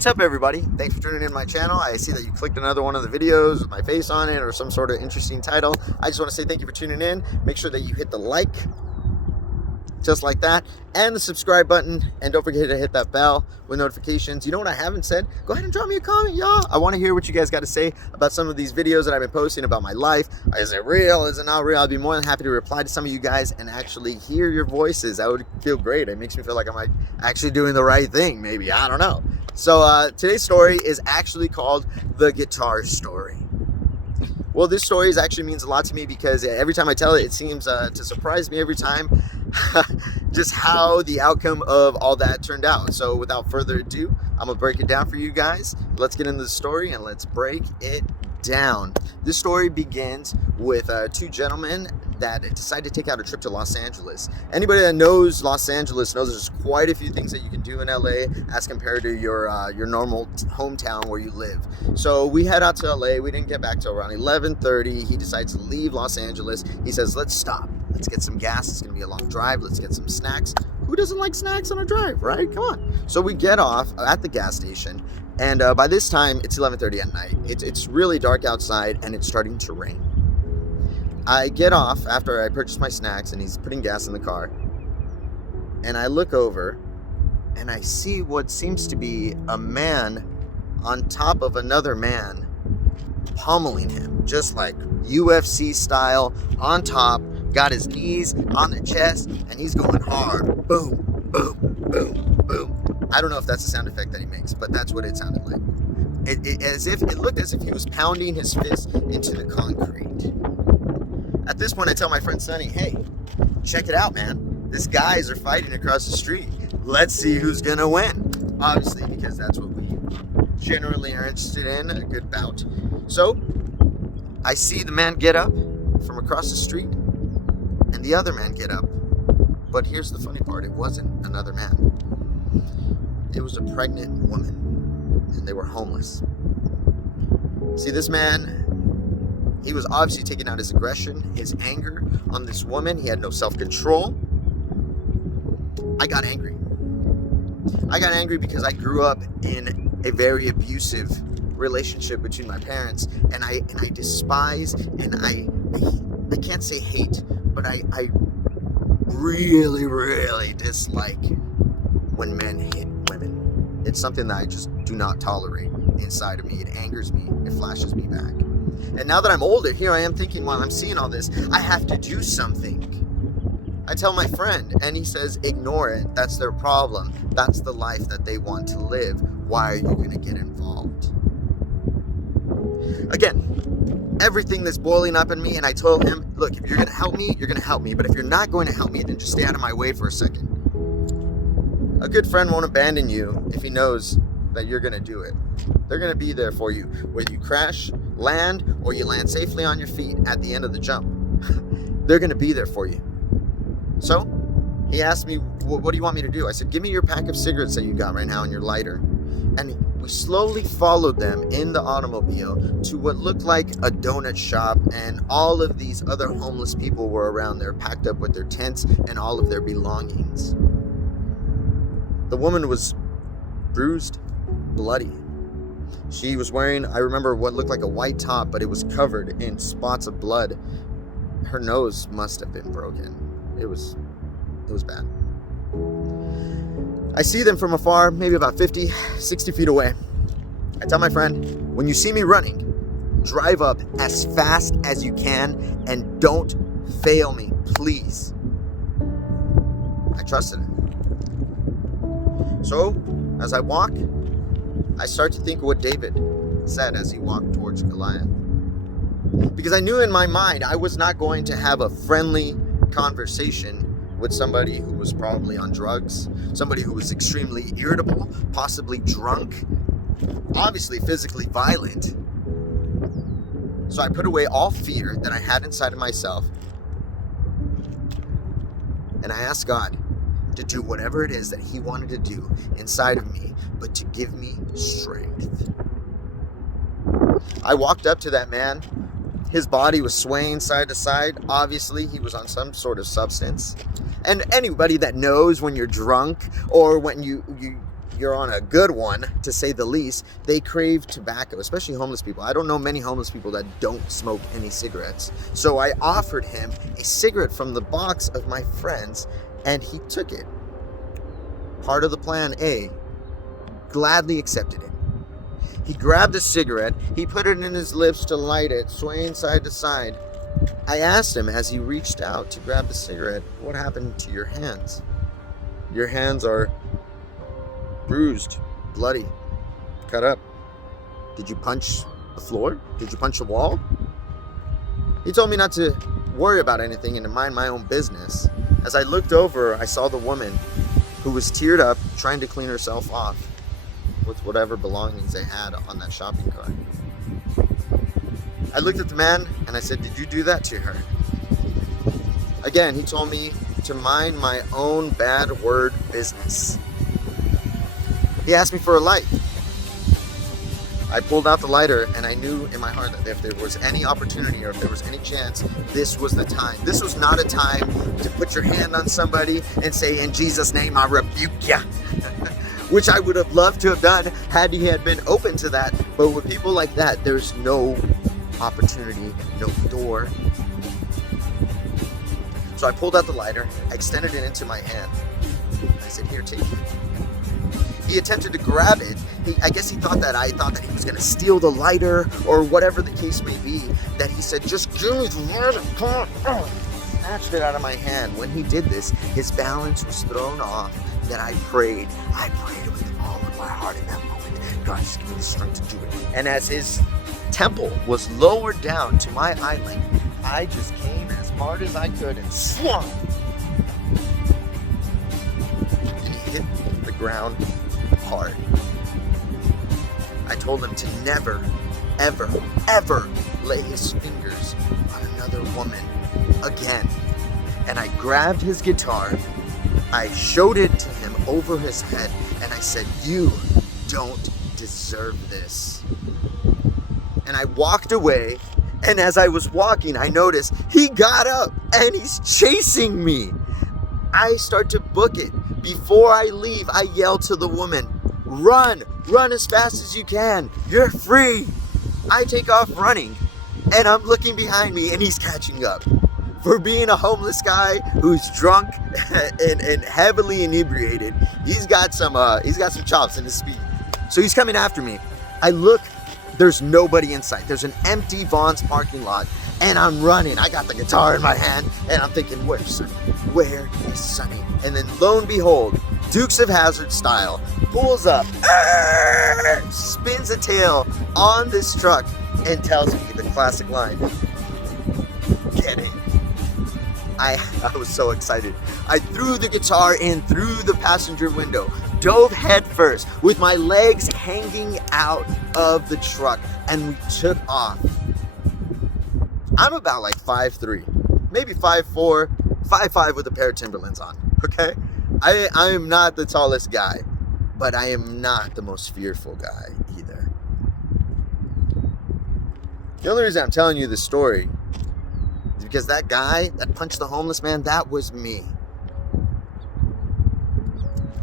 What's up, everybody? Thanks for tuning in to my channel. I see that you clicked another one of the videos with my face on it or some sort of interesting title. I just want to say thank you for tuning in. Make sure that you hit the like, just like that, and the subscribe button, and don't forget to hit that bell with notifications. You know what I haven't said? Go ahead and drop me a comment, y'all. I want to hear what you guys got to say about some of these videos that I've been posting about my life. Is it real? Is it not real? I'd be more than happy to reply to some of you guys and actually hear your voices. That would feel great. It makes me feel like I'm actually doing the right thing, maybe. I don't know. So today's story is actually called The Guitar Story. Well, this story actually means a lot to me because every time I tell it, it seems to surprise me every time just how the outcome of all that turned out. So without further ado, I'm gonna break it down for you guys. Let's get into the story and let's break it down. This story begins with two gentlemen that decide to take out a trip to Los Angeles. Anybody that knows Los Angeles knows there's quite a few things that you can do in LA as compared to your normal hometown where you live. So we head out to LA. We didn't get back till around 11:30. He decides to leave Los Angeles. He says, let's stop. Let's get some gas. It's gonna be a long drive. Let's get some snacks. Who doesn't like snacks on a drive, right? Come on. So we get off at the gas station, and by this time it's 11:30 at night. It's really dark outside and it's starting to rain. I get off after I purchase my snacks and he's putting gas in the car, and I look over and I see what seems to be a man on top of another man, pummeling him just like UFC style, on top, got his knees on the chest, and he's going hard. Boom, boom, boom, boom. I don't know if that's the sound effect that he makes, but that's what it sounded like. It looked as if he was pounding his fist into the concrete. At this point, I tell my friend Sonny, hey, check it out, man. These guys are fighting across the street. Let's see who's gonna win. Obviously, because that's what we generally are interested in, a good bout. So, I see the man get up from across the street, and the other man get up. But here's the funny part, it wasn't another man. It was a pregnant woman, and they were homeless. See, this man, he was obviously taking out his aggression, his anger on this woman. He had no self-control. I got angry. I got angry because I grew up in a very abusive relationship between my parents, and I despise, and I can't say hate, but I really, really dislike when men hit women. It's something that I just do not tolerate inside of me. It angers me. It flashes me back. And now that I'm older, here I am thinking, while I'm seeing all this, I have to do something. I tell my friend, and he says, ignore it. That's their problem. That's the life that they want to live. Why are you going to get involved? Again, everything that's boiling up in me, and I told him, look, if you're going to help me, you're going to help me. But if you're not going to help me, then just stay out of my way for a second. A good friend won't abandon you if he knows that you're going to do it. They're going to be there for you, whether you crash, land, or you land safely on your feet at the end of the jump. They're going to be there for you. So he asked me, what do you want me to do? I said, give me your pack of cigarettes that you got right now and your lighter. And we slowly followed them in the automobile to what looked like a donut shop, and all of these other homeless people were around there, packed up with their tents and all of their belongings. The woman was bruised, bloody. She was wearing, I remember, what looked like a white top, but it was covered in spots of blood. Her nose must have been broken. It was bad. I see them from afar, maybe about 50, 60 feet away. I tell my friend, when you see me running, drive up as fast as you can and don't fail me, please. I trusted him. So, as I walk, I start to think of what David said as he walked towards Goliath. Because I knew in my mind I was not going to have a friendly conversation with somebody who was probably on drugs, somebody who was extremely irritable, possibly drunk, obviously physically violent. So I put away all fear that I had inside of myself, and I asked God to do whatever it is that he wanted to do inside of me, but to give me strength. I walked up to that man. His body was swaying side to side. Obviously, he was on some sort of substance. And anybody that knows when you're drunk or when you you're on a good one, to say the least, they crave tobacco, especially homeless people. I don't know many homeless people that don't smoke any cigarettes. So I offered him a cigarette from the box of my friends, and he took it. Part of the plan A. Gladly accepted it. He grabbed a cigarette, he put it in his lips to light it, swaying side to side. I asked him as he reached out to grab the cigarette, "What happened to your hands? Your hands are bruised, bloody, cut up. Did you punch the floor? Did you punch the wall?" He told me not to worry about anything and to mind my own business. As I looked over, I saw the woman who was teared up, trying to clean herself off with whatever belongings they had on that shopping cart. I looked at the man and I said, "Did you do that to her?" Again, he told me to mind my own bad word business. He asked me for a light. I pulled out the lighter and I knew in my heart that if there was any opportunity or if there was any chance, this was the time. This was not a time to put your hand on somebody and say, "In Jesus' name, I rebuke ya." Which I would have loved to have done had he had been open to that. But with people like that, there's no opportunity, no door. So I pulled out the lighter, I extended it into my hand. I said, "Here, take it." He attempted to grab it. I guess he thought that I thought that he was going to steal the lighter or whatever the case may be. That he said, "Just give me the lighter, come on." Snatched it out of my hand. When he did this, his balance was thrown off. That I prayed with all of my heart in that moment. "God, just give me the strength to do it." And as his temple was lowered down to my eye length, I just came as hard as I could and swung. And he hit the ground hard. I told him to never, ever, ever lay his fingers on another woman again. And I grabbed his guitar, I showed it to him over his head, and I said, "You don't deserve this." And I walked away, and as I was walking, I noticed he got up and he's chasing me. I start to book it. Before I leave, I yell to the woman, "Run! Run as fast as you can! You're free!" I take off running, and I'm looking behind me, and he's catching up. For being a homeless guy who's drunk and heavily inebriated, he's got some chops in his speed. So he's coming after me. I look, there's nobody in sight. There's an empty Vaughn's parking lot, and I'm running. I got the guitar in my hand, and I'm thinking, "Where's Sonny? Where is Sonny?" And then lo and behold, Dukes of Hazzard style, pulls up, spins a tail on this truck, and tells me the classic line, "Get in." I was so excited. I threw the guitar in through the passenger window, dove head first with my legs hanging out of the truck, and we took off. I'm about like 5'3", maybe 5'4", 5'5" with a pair of Timberlands on, okay? I am not the tallest guy, but I am not the most fearful guy either. The only reason I'm telling you this story is because that guy that punched the homeless man, that was me.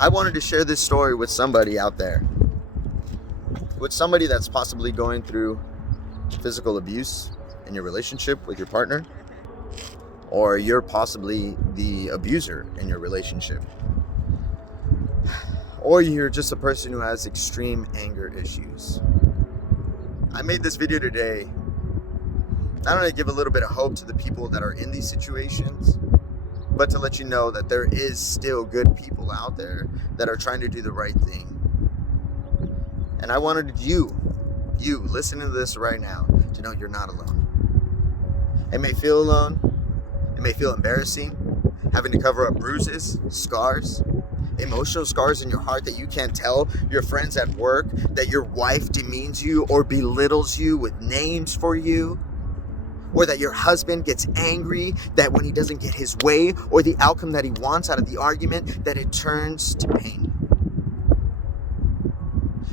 I wanted to share this story with somebody out there, with somebody that's possibly going through physical abuse in your relationship with your partner, or you're possibly the abuser in your relationship, or you're just a person who has extreme anger issues. I made this video today not only to give a little bit of hope to the people that are in these situations, but to let you know that there is still good people out there that are trying to do the right thing. And I wanted you listening to this right now, to know you're not alone. It may feel alone. It may feel embarrassing, having to cover up bruises, scars, emotional scars in your heart that you can't tell your friends at work, that your wife demeans you or belittles you with names for you, or that your husband gets angry that when he doesn't get his way or the outcome that he wants out of the argument, that it turns to pain.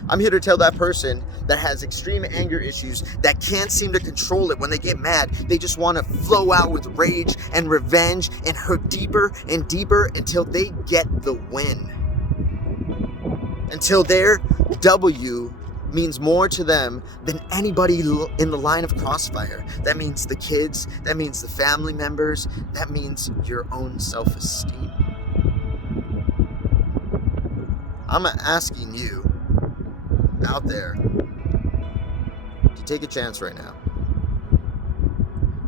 I'm here to tell that person that has extreme anger issues, that can't seem to control it. When they get mad, they just want to flow out with rage and revenge and hurt deeper and deeper until they get the win. until their W means more to them than anybody in the line of crossfire. That means the kids, that means the family members, that means your own self-esteem. I'm asking you out there to take a chance right now.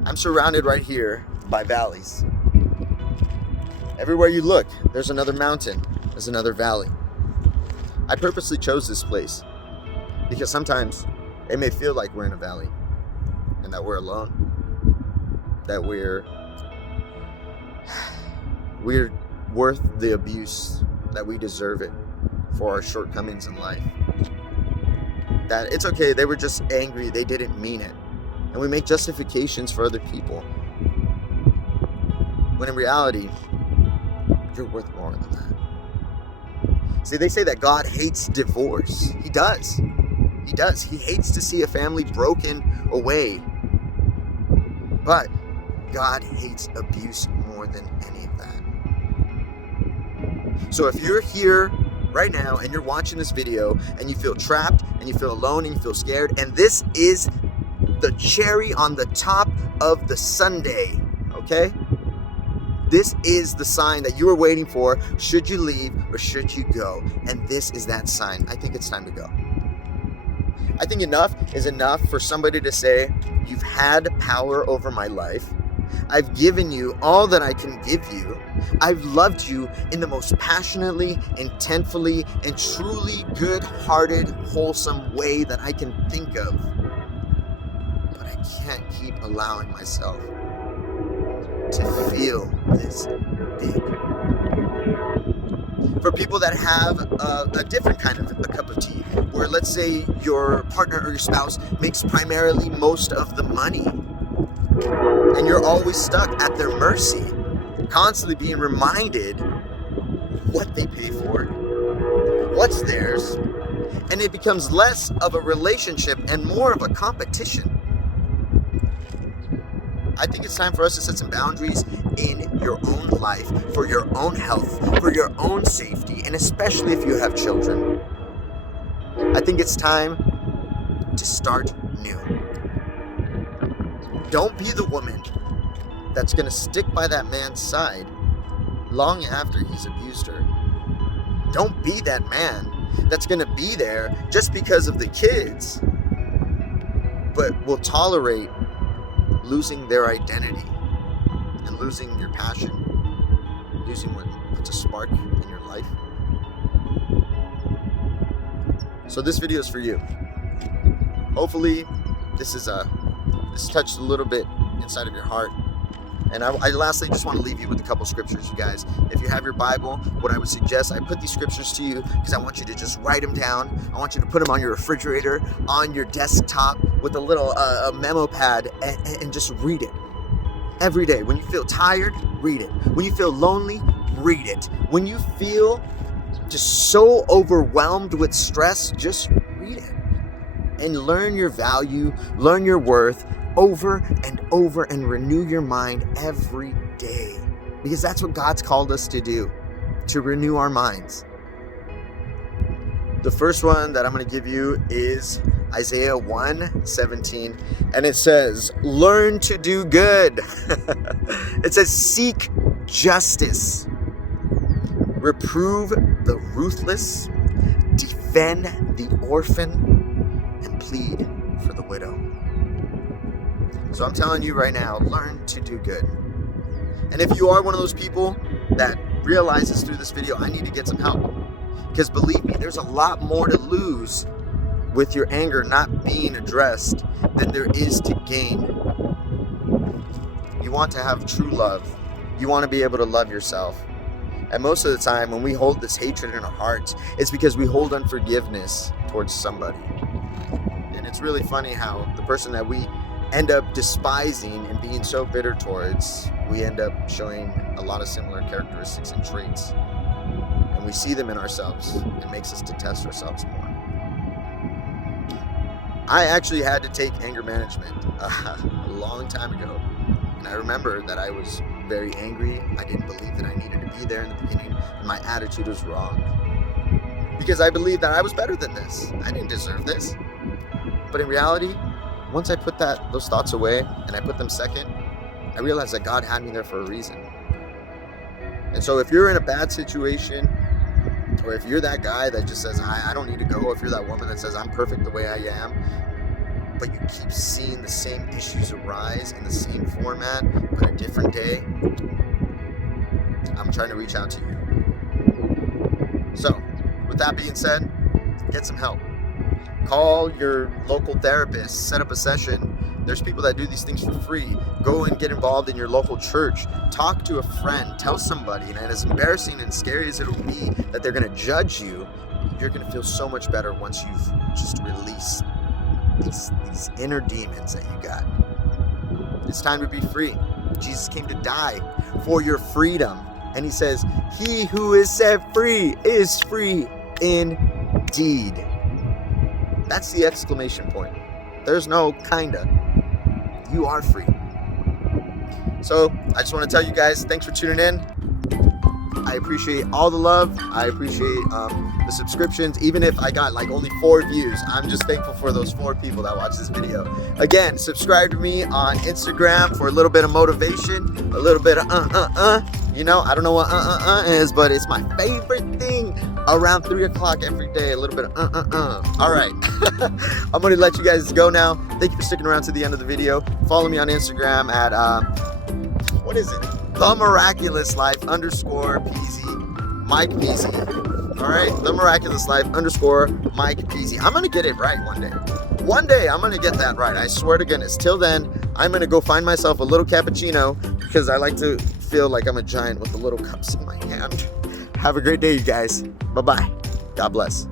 I'm surrounded right here by valleys. Everywhere you look, there's another mountain, there's another valley. I purposely chose this place because sometimes it may feel like we're in a valley and that we're alone, that we're worth the abuse, that we deserve it for our shortcomings in life. That it's okay, they were just angry, they didn't mean it. And we make justifications for other people. When in reality, you're worth more than that. See, they say that God hates divorce. He does. He does. He hates to see a family broken away. But God hates abuse more than any of that. So if you're here right now and you're watching this video and you feel trapped and you feel alone and you feel scared, and this is the cherry on the top of the sundae, okay? This is the sign that you were waiting for. Should you leave or should you go? And this is that sign. I think it's time to go. I think enough is enough for somebody to say, you've had power over my life. I've given you all that I can give you. I've loved you in the most passionately, intentfully, and truly good-hearted, wholesome way that I can think of. But I can't keep allowing myself to feel this big. For people that have a different kind of a cup of tea, where let's say your partner or your spouse makes primarily most of the money, and you're always stuck at their mercy, constantly being reminded what they pay for, what's theirs, and it becomes less of a relationship and more of a competition. I think it's time for us to set some boundaries in your own life, for your own health, for your own safety, and especially if you have children. I think it's time to start new. Don't be the woman that's going to stick by that man's side long after he's abused her. Don't be that man that's going to be there just because of the kids, but will tolerate losing their identity and losing your passion, losing what puts a spark in your life. So this video is for you. Hopefully this touched a little bit inside of your heart. And I lastly just want to leave you with a couple scriptures, you guys. If you have your Bible, what I would suggest, I put these scriptures to you because I want you to just write them down. I want you to put them on your refrigerator, on your desktop with a little a memo pad, and just read it. Every day. When you feel tired, read it. When you feel lonely, read it. When you feel just so overwhelmed with stress, just read it. And learn your value, learn your worth, over and over, and renew your mind every day, because that's what God's called us to do, to renew our minds. The first one that I'm going to give you is Isaiah 1:17, and it says, learn to do good. It says, seek justice, reprove the ruthless, defend the orphan, and plead for the widow. So I'm telling you right now, learn to do good. And if you are one of those people that realizes through this video, I need to get some help, because believe me, there's a lot more to lose with your anger not being addressed than there is to gain. You want to have true love. You want to be able to love yourself. And most of the time when we hold this hatred in our hearts, it's because we hold unforgiveness towards somebody. And it's really funny how the person that we end up despising and being so bitter towards, we end up showing a lot of similar characteristics and traits. And we see them in ourselves. It makes us detest ourselves more. I actually had to take anger management a long time ago. And I remember that I was very angry. I didn't believe that I needed to be there in the beginning. And my attitude was wrong. because I believed that I was better than this. I didn't deserve this. But in reality, once I put those thoughts away and I put them second, I realized that God had me there for a reason. And so if you're in a bad situation, or if you're that guy that just says, I don't need to go, if you're that woman that says, I'm perfect the way I am, but you keep seeing the same issues arise in the same format, but a different day, I'm trying to reach out to you. So, with that being said, get some help. Call your local therapist, set up a session. There's people that do these things for free. Go and get involved in your local church. Talk to a friend. Tell somebody. And as embarrassing and scary as it'll be that they're going to judge you, you're going to feel so much better once you've just released these inner demons that you got. It's time to be free. Jesus came to die for your freedom. And he says, he who is set free is free indeed. That's the exclamation point. There's no kinda. You are free. So I just want to tell you guys, thanks for tuning in. I appreciate all the love. I appreciate the subscriptions. Even if I got like only 4 views, I'm just thankful for those 4 people that watch this video. Again, subscribe to me on Instagram for a little bit of motivation, a little bit of You know, I don't know what is, but it's my favorite thing around 3 o'clock every day. A little bit of All right. I'm going to let you guys go now. Thank you for sticking around to the end of the video. Follow me on Instagram at, what is it? The Miraculous Life _PZ, Mike PZ. All right. The Miraculous Life _ Mike PZ. I'm going to get it right one day. One day I'm going to get that right. I swear to goodness. Till then, I'm going to go find myself a little cappuccino because I like to feel like I'm a giant with the little cups in my hand. Have a great day, you guys. Bye-bye. God bless.